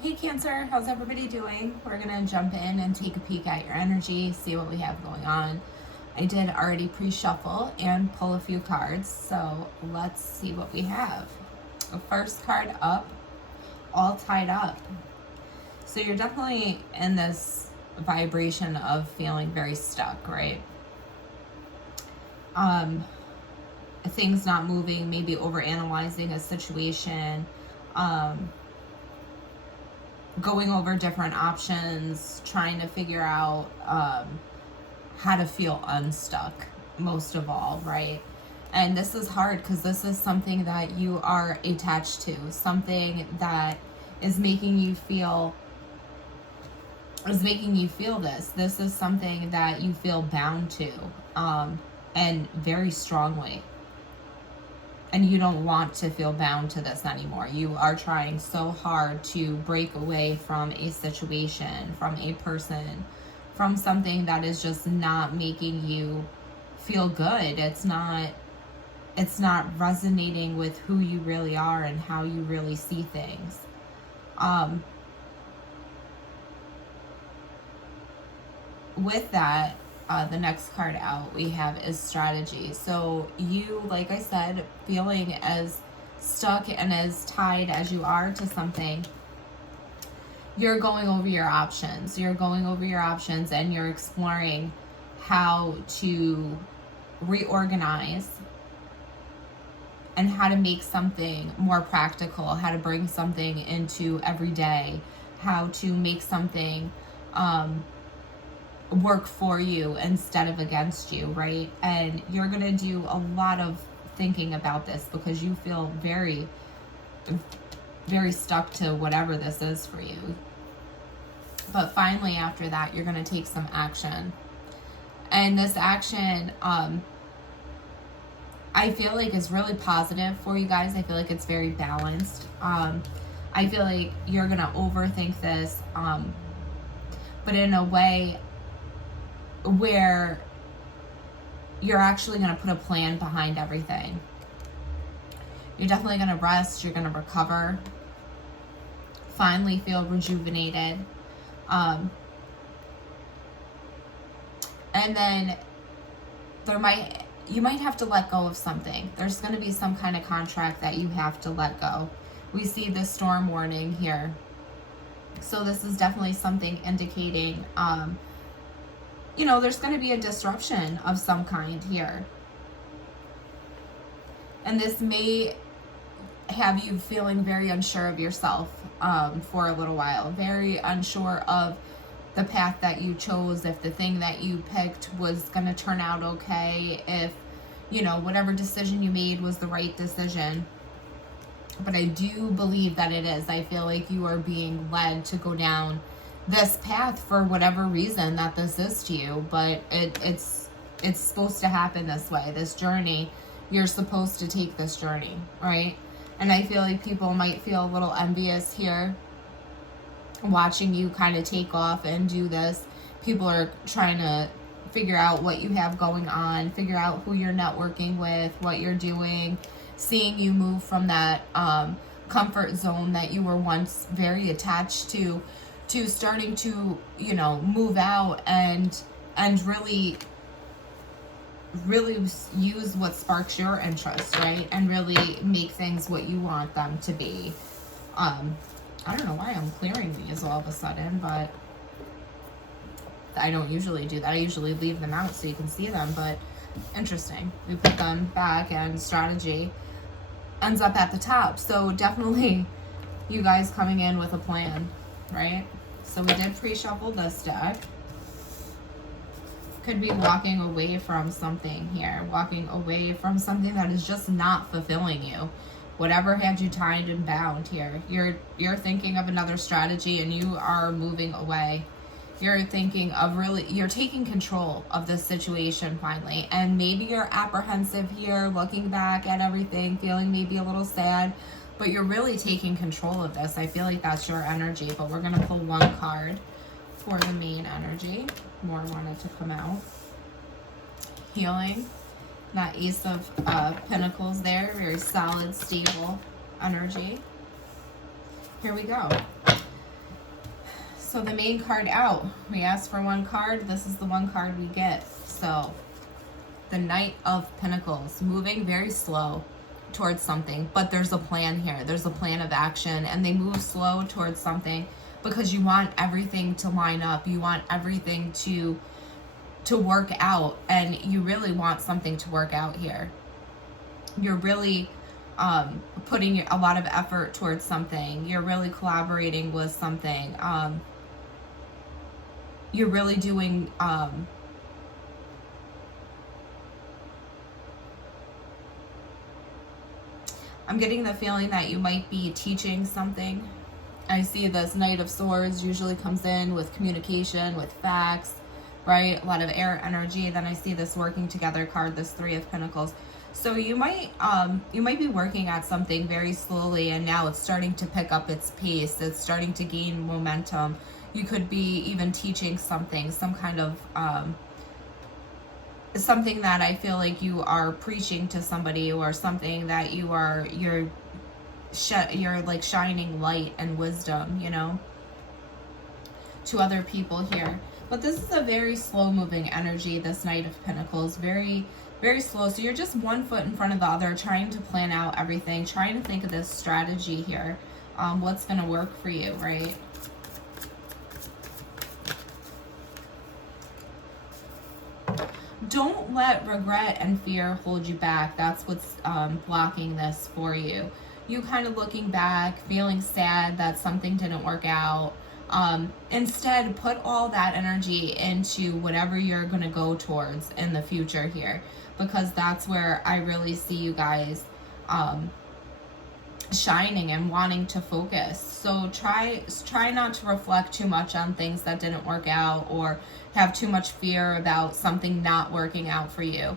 Hey Cancer, how's everybody doing? We're going to jump in and take a peek at your energy, see what we have going on. I did already pre-shuffle and pull a few cards, so let's see what we have. The first card up, all tied up. So you're definitely in this vibration of feeling very stuck, right? Things not moving, maybe overanalyzing a situation, going over different options, trying to figure out how to feel unstuck, most of all, right? And this is hard because this is something that you are attached to, something that is making you feel this. This is something that you feel bound to, and very strongly. And you don't want to feel bound to this anymore. You are trying so hard to break away from a situation, from a person, from something that is just not making you feel good. It's not resonating with who you really are and how you really see things. With that, the next card out we have is strategy. So you, like I said, feeling as stuck and as tied as you are to something, you're going over your options. You're going over your options and you're exploring how to reorganize and how to make something more practical, how to bring something into every day, how to make something work for you instead of against you, right? And you're gonna do a lot of thinking about this because you feel very, very stuck to whatever this is for you. But finally, after that, you're gonna take some action. And this action, I feel like is really positive for you guys. I feel like it's very balanced. I feel like you're gonna overthink this, but in a way where you're actually going to put a plan behind everything. You're definitely going to rest. You're going to recover. Finally feel rejuvenated. And then you might have to let go of something. There's going to be some kind of contract that you have to let go. We see the storm warning here. So this is definitely something indicating there's going to be a disruption of some kind here. And this may have you feeling very unsure of yourself for a little while. Very unsure of the path that you chose, if the thing that you picked was going to turn out okay, if, whatever decision you made was the right decision. But I do believe that it is. I feel like you are being led to go down this path for whatever reason that this is to you, but it's supposed to happen this way. This journey, you're supposed to take this journey, right? And I feel like people might feel a little envious here, watching you kind of take off and do this. People are trying to figure out what you have going on, figure out who you're networking with, what you're doing, seeing you move from that comfort zone that you were once very attached to starting to, move out and really use what sparks your interest, right? And really make things what you want them to be. I don't know why I'm clearing these all of a sudden, but I don't usually do that. I usually leave them out so you can see them, but interesting. We put them back and strategy ends up at the top. So definitely you guys coming in with a plan, right? So we did pre-shuffle this deck. Could be walking away from something here. Walking away from something that is just not fulfilling you. Whatever had you tied and bound here. You're thinking of another strategy and you are moving away. You're thinking of you're taking control of this situation finally. And maybe you're apprehensive here, looking back at everything, feeling maybe a little sad. But you're really taking control of this. I feel like that's your energy. But we're going to pull one card for the main energy. More wanted to come out. Healing. That Ace of Pentacles there. Very solid, stable energy. Here we go. So the main card out. We asked for one card. This is the one card we get. So the Knight of Pentacles, moving very slow towards something, but there's a plan here. There's a plan of action, and they move slow towards something because you want everything to line up. You want everything to work out, and you really want something to work out here. You're really putting a lot of effort towards something. You're really collaborating with something. You're really doing I'm getting the feeling that you might be teaching something. I see this Knight of Swords usually comes in with communication, with facts, right? A lot of air energy. Then I see this working together card, this Three of Pentacles. So you might be working at something very slowly, and now it's starting to pick up its pace. It's starting to gain momentum. You could be even teaching something, some kind of something that I feel like you are preaching to somebody, or something that you're like shining light and wisdom, you know, to other people here. But this is a very slow moving energy, this Knight of Pentacles, very, very slow. So you're just one foot in front of the other, trying to plan out everything, trying to think of this strategy here, what's going to work for you, right? Don't let regret and fear hold you back. That's what's blocking this for you. You kind of looking back, feeling sad that something didn't work out. Instead, put all that energy into whatever you're going to go towards in the future here, because that's where I really see you guys shining and wanting to focus. So try not to reflect too much on things that didn't work out, or have too much fear about something not working out for you.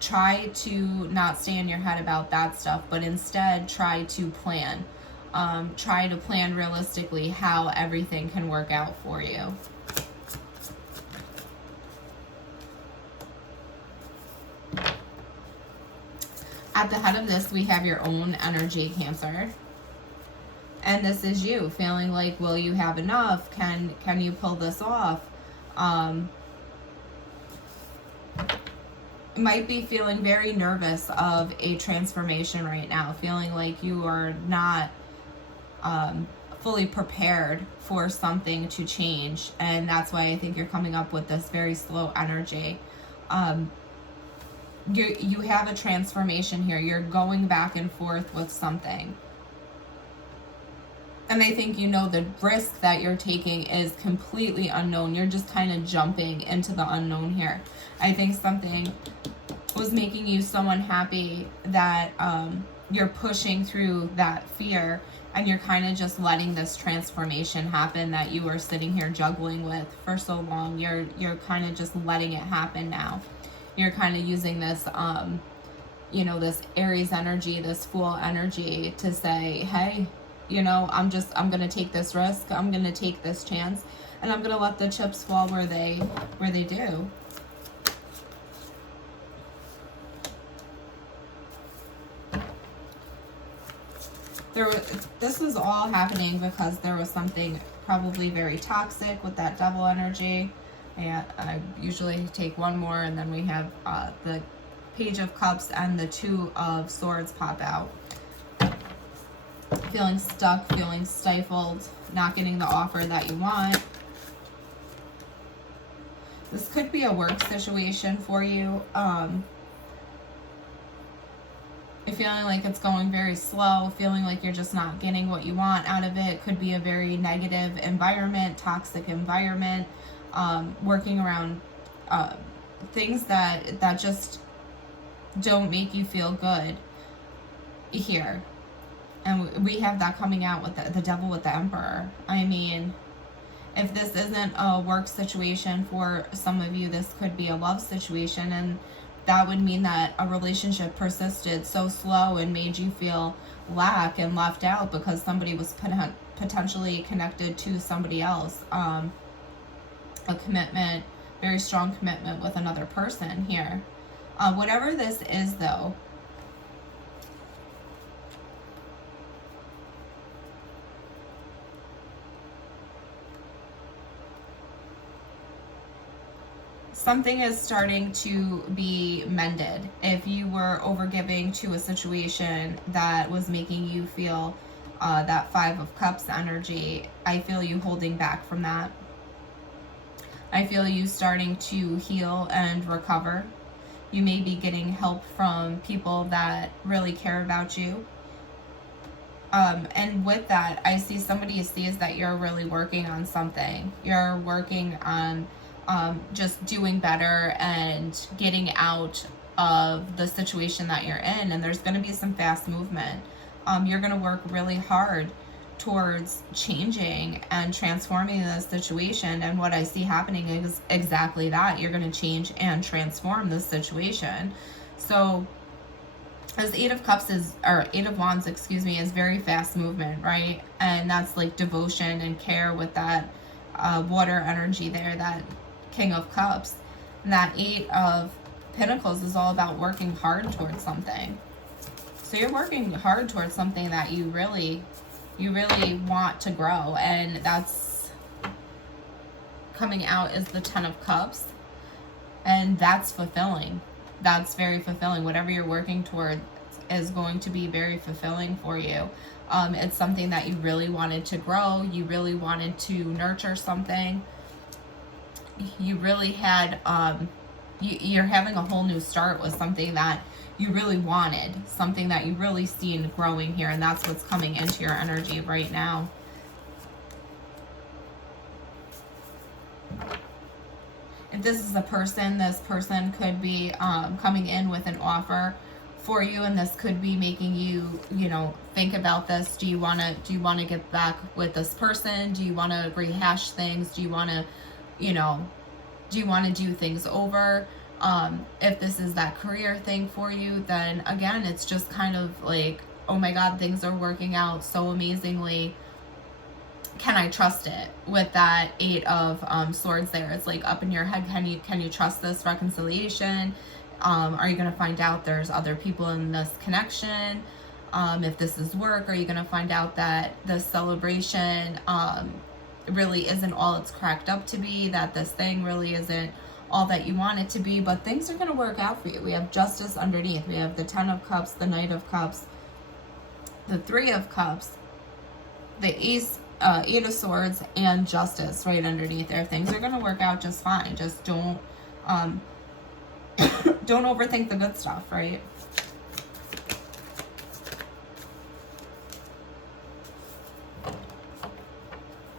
Try to not stay in your head about that stuff, but instead try to plan. Try to plan realistically how everything can work out for you. At the head of this, we have your own energy, Cancer. And this is you feeling like, will you have enough? Can you pull this off? Might be feeling very nervous of a transformation right now, feeling like you are not fully prepared for something to change, and that's why I think you're coming up with this very slow energy. You have a transformation here. You're going back and forth with something. And I think you know the risk that you're taking is completely unknown. You're just kind of jumping into the unknown here. I think something was making you so unhappy that you're pushing through that fear, and you're kind of just letting this transformation happen that you were sitting here juggling with for so long. You're kind of just letting it happen now. You're kind of using this you know, this Aries energy, this Fool energy to say, hey, you know, I'm going to take this risk. I'm going to take this chance, and I'm going to let the chips fall where they do. This is all happening because there was something probably very toxic with that Devil energy. And I usually take one more, and then we have the Page of Cups and the Two of Swords pop out. Feeling stuck, feeling stifled, not getting the offer that you want. This could be a work situation for you. You're feeling like it's going very slow, feeling like you're just not getting what you want out of it. It could be a very negative environment, toxic environment, working around things that just don't make you feel good here. And we have that coming out with the Devil with the Emperor. I mean, if this isn't a work situation for some of you, this could be a love situation, and that would mean that a relationship persisted so slow and made you feel lack and left out because somebody was potentially connected to somebody else. A commitment, very strong commitment with another person here. Whatever this is, though, something is starting to be mended. If you were overgiving to a situation that was making you feel that Five of Cups energy, I feel you holding back from that. I feel you starting to heal and recover. You may be getting help from people that really care about you. And with that, I see somebody sees that you're really working on something. You're working on just doing better and getting out of the situation that you're in. And there's going to be some fast movement. You're going to work really hard towards changing and transforming the situation. And what I see happening is exactly that. You're going to change and transform the situation. So as Eight of Cups is, or Eight of Wands, excuse me, is very fast movement, right? And that's like devotion and care with that water energy there, that King of Cups. And that Eight of Pentacles is all about working hard towards something. So you're working hard towards something that you really want to grow. And that's coming out is the Ten of Cups. And that's fulfilling. That's very fulfilling. Whatever you're working toward is going to be very fulfilling for you. It's something that you really wanted to grow. You really wanted to nurture something. You really had, you're having a whole new start with something that you really wanted. Something that you really seen growing here. And that's what's coming into your energy right now. If this is a person, this person could be coming in with an offer for you, and this could be making you, think about this. Do you want to get back with this person? Do you want to rehash things? Do you want to, do things over? If this is that career thing for you, then again, it's just kind of like, oh my God, things are working out so amazingly. Can I trust it? With that Eight of Swords there, it's like up in your head. Can you trust this reconciliation? Are you going to find out there's other people in this connection? If this is work, are you going to find out that the celebration really isn't all it's cracked up to be? That this thing really isn't all that you want it to be? But things are going to work out for you. We have Justice underneath. We have the Ten of Cups, the Knight of Cups, the Three of Cups, the Eight of Swords, and Justice right underneath there. Things are going to work out just fine. Just don't don't overthink the good stuff, right?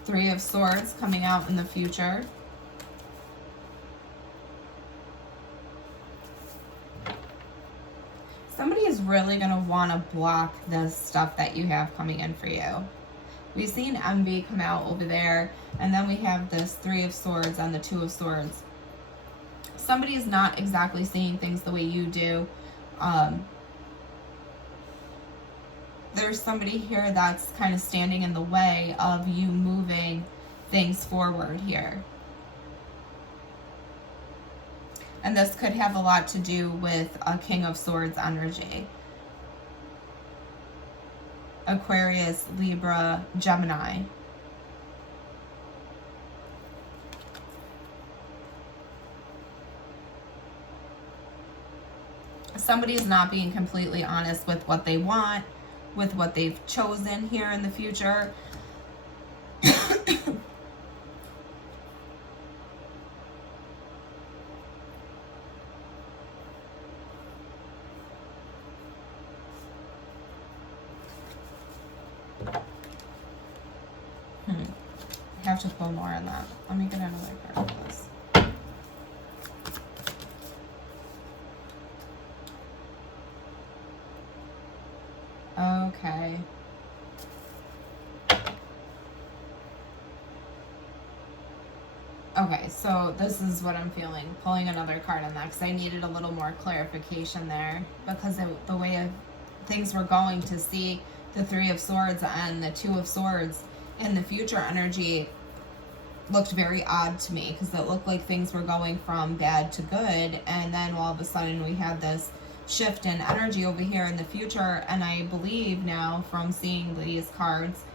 Three of Swords coming out in the future. Somebody is really going to want to block this stuff that you have coming in for you. We've seen envy come out over there, and then we have this Three of Swords and the Two of Swords. Somebody is not exactly seeing things the way you do. There's somebody here that's kind of standing in the way of you moving things forward here. And this could have a lot to do with a King of Swords energy. Aquarius, Libra, Gemini. Somebody is not being completely honest with what they want, with what they've chosen here in the future. I have to pull more on that. Let me get another card for this. Okay. Okay, so this is what I'm feeling. Pulling another card on that because I needed a little more clarification there, because the way things were going, to see the Three of Swords and the Two of Swords in the future energy looked very odd to me, because it looked like things were going from bad to good, and then all of a sudden we had this shift in energy over here in the future. And I believe now, from seeing these cards,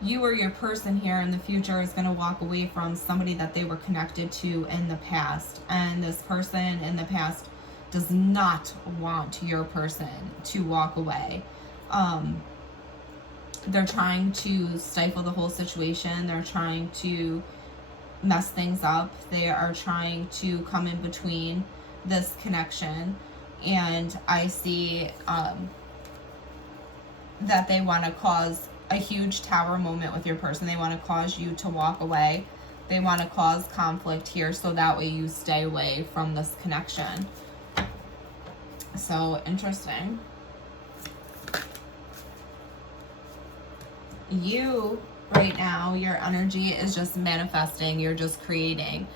you or your person here in the future is going to walk away from somebody that they were connected to in the past. And this person in the past does not want your person to walk away. They're trying to stifle the whole situation. They're trying to mess things up. They are trying to come in between this connection. And I see that they want to cause a huge tower moment with your person. They want to cause you to walk away. They want to cause conflict here so that way you stay away from this connection. So interesting. You right now, your energy is just manifesting. You're just creating.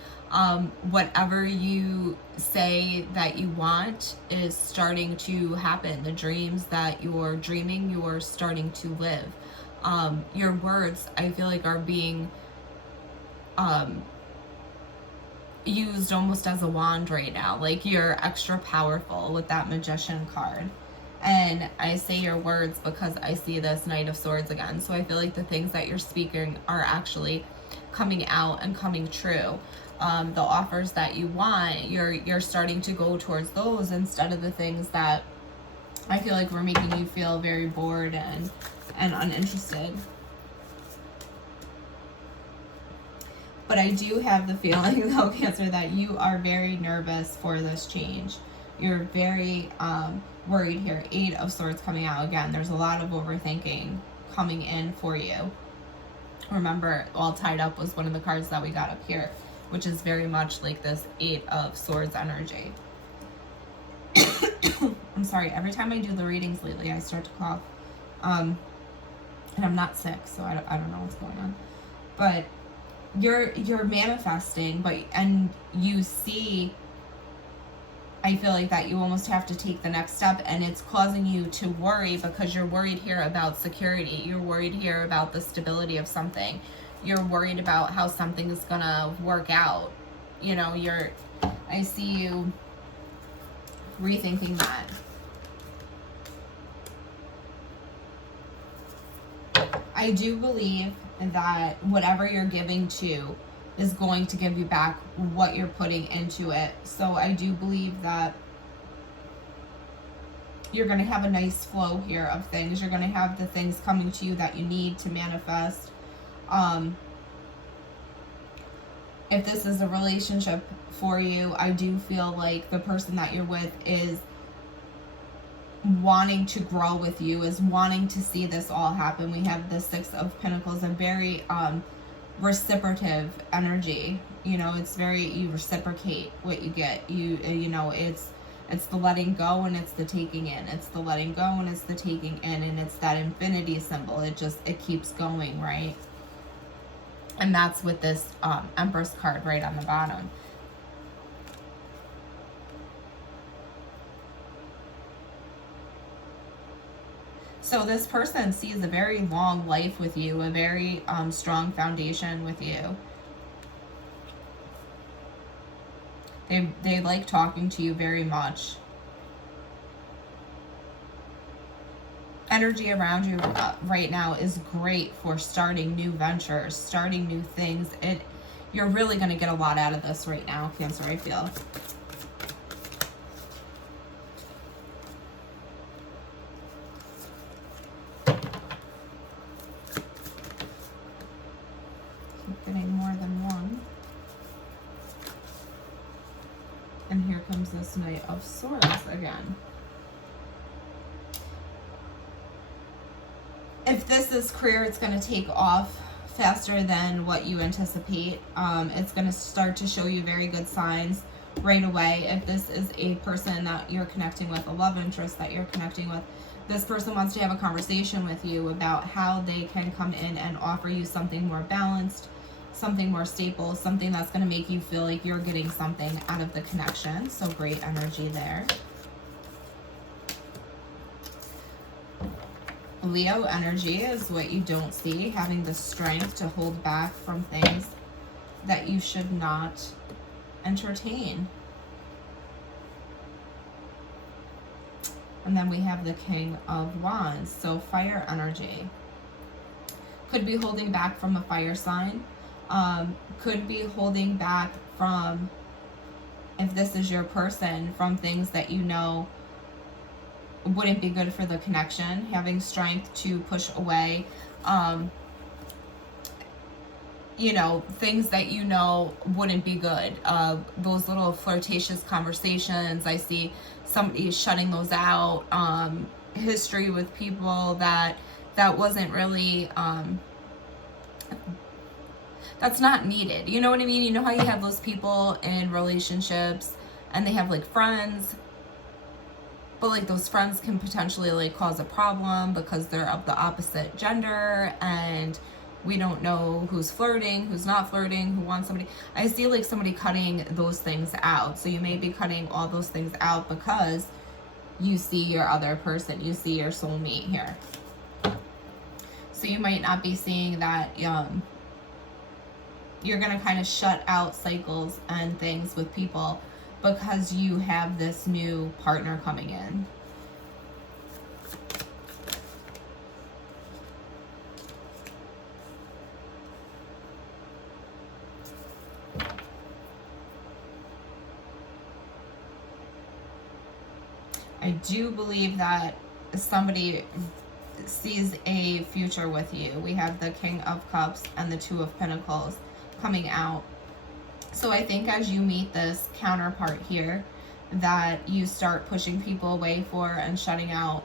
Whatever you say that you want is starting to happen. The dreams that you're dreaming, you're starting to live. Your words, I feel like, are being used almost as a wand right now. Like, you're extra powerful with that Magician card. And I say your words because I see this Knight of Swords again. So I feel like the things that you're speaking are actually coming out and coming true. The offers that you want, you're starting to go towards those instead of the things that I feel like were making you feel very bored and uninterested. But I do have the feeling, though, Cancer, that you are very nervous for this change. You're very worried here. 8 of Swords coming out again. There's a lot of overthinking coming in for you. Remember, all tied up was one of the cards that we got up here, which is very much like this 8 of Swords energy. I'm sorry, every time I do the readings lately, I start to cough. And I'm not sick, so I don't know what's going on. But you're manifesting, and you see, I feel like that you almost have to take the next step, and it's causing you to worry because you're worried here about security. You're worried here about the stability of something. You're worried about how something is gonna work out. You know, I see you rethinking that. I do believe that whatever you're giving to is going to give you back what you're putting into it. So I do believe that you're going to have a nice flow here of things. You're going to have the things coming to you that you need to manifest. If this is a relationship for you, I do feel like the person that you're with is wanting to grow with you, is wanting to see this all happen. We have the 6 of Pentacles, a very reciprocative energy. You know, it's very, you reciprocate what you get. You know, it's the letting go and it's the taking in. It's the letting go and it's the taking in, and it's that infinity symbol. It keeps going, right? And that's with this Empress card right on the bottom. So this person sees a very long life with you, a very strong foundation with you. They like talking to you very much. Energy around you right now is great for starting new ventures, starting new things. You're really going to get a lot out of this right now, Cancer, I feel. Keep getting more than one. And here comes this Knight of Swords again. If this is career, it's going to take off faster than what you anticipate. It's going to start to show you very good signs right away. If this is a person that you're connecting with, a love interest that you're connecting with, this person wants to have a conversation with you about how they can come in and offer you something more balanced, something more stable, something that's going to make you feel like you're getting something out of the connection. So great energy there. Leo energy is what you don't see, having the strength to hold back from things that you should not entertain. And then we have the King of Wands, so fire energy. Could be holding back from a fire sign. Could be holding back from, if this is your person, from things that you know wouldn't be good for the connection. Having strength to push away, you know, things that you know wouldn't be good. Those little flirtatious conversations, I see somebody shutting those out. History with people that wasn't really, that's not needed. You know what I mean? You know how you have those people in relationships and they have like friends, but like those friends can potentially like cause a problem because they're of the opposite gender, and we don't know who's flirting, who's not flirting, who wants somebody. I see like somebody cutting those things out. So you may be cutting all those things out because you see your other person, you see your soulmate here. So you might not be seeing that, you're going to kind of shut out cycles and things with people because you have this new partner coming in. I do believe that somebody sees a future with you. We have the King of Cups and the Two of Pentacles coming out. So I think as you meet this counterpart here, that you start pushing people away for and shutting out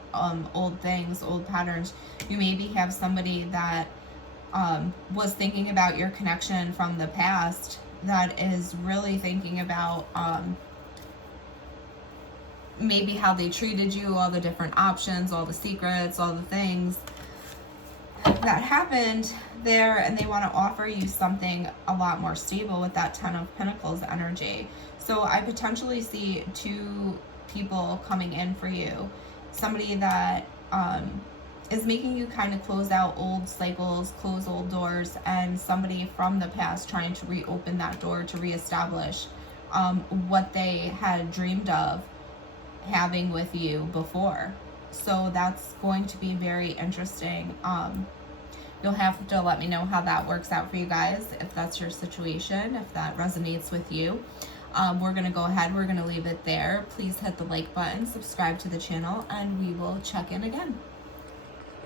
old things, old patterns. You maybe have somebody that was thinking about your connection from the past that is really thinking about maybe how they treated you, all the different options, all the secrets, all the things that happened there, and they want to offer you something a lot more stable with that Ten of Pentacles energy. So I potentially see two people coming in for you. Somebody that is making you kind of close out old cycles, close old doors, and somebody from the past trying to reopen that door to reestablish what they had dreamed of having with you before. So that's going to be very interesting. You'll have to let me know how that works out for you guys, if that's your situation, if that resonates with you. We're going to go ahead, we're going to leave it there. Please hit the like button, subscribe to the channel, and we will check in again.